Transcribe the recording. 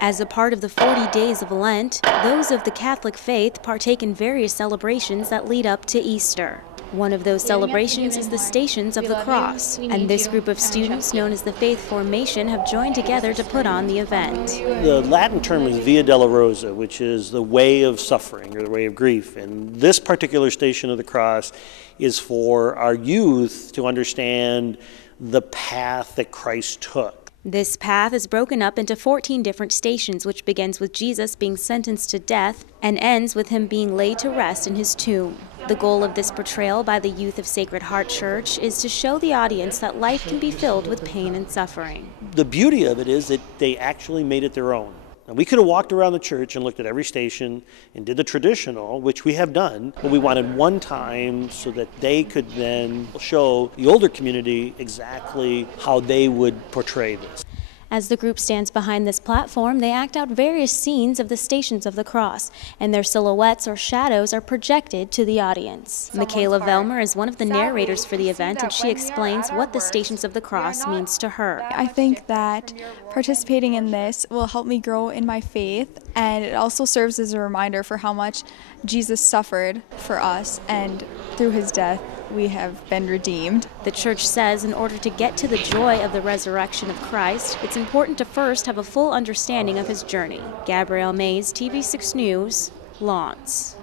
As a part of the 40 days of Lent, those of the Catholic faith partake in various celebrations that lead up to Easter. One of those celebrations is the Stations of the Cross, and this group of students known as the Faith Formation have joined together to put on the event. The Latin term is Via Dolorosa, which is the way of suffering or the way of grief. And this particular Station of the Cross is for our youth to understand the path that Christ took. This path is broken up into 14 different stations, which begins with Jesus being sentenced to death and ends with him being laid to rest in his tomb. The goal of this portrayal by the youth of Sacred Heart Church is to show the audience that life can be filled with pain and suffering. The beauty of it is that they actually made it their own. Now, we could have walked around the church and looked at every station and did the traditional, which we have done, but we wanted one time so that they could then show the older community exactly how they would portray this. As the group stands behind this platform, they act out various scenes of the Stations of the Cross, and their silhouettes or shadows are projected to the audience. Michaela Velmer is one of the narrators for the event, and she explains what the Stations of the Cross means to her. I think that participating in this will help me grow in my faith, and it also serves as a reminder for how much Jesus suffered for us, and through his death we have been redeemed. The church says in order to get to the joy of the resurrection of Christ, it's important to first have a full understanding of his journey. Gabrielle Mays, TV6 News, Lawrence.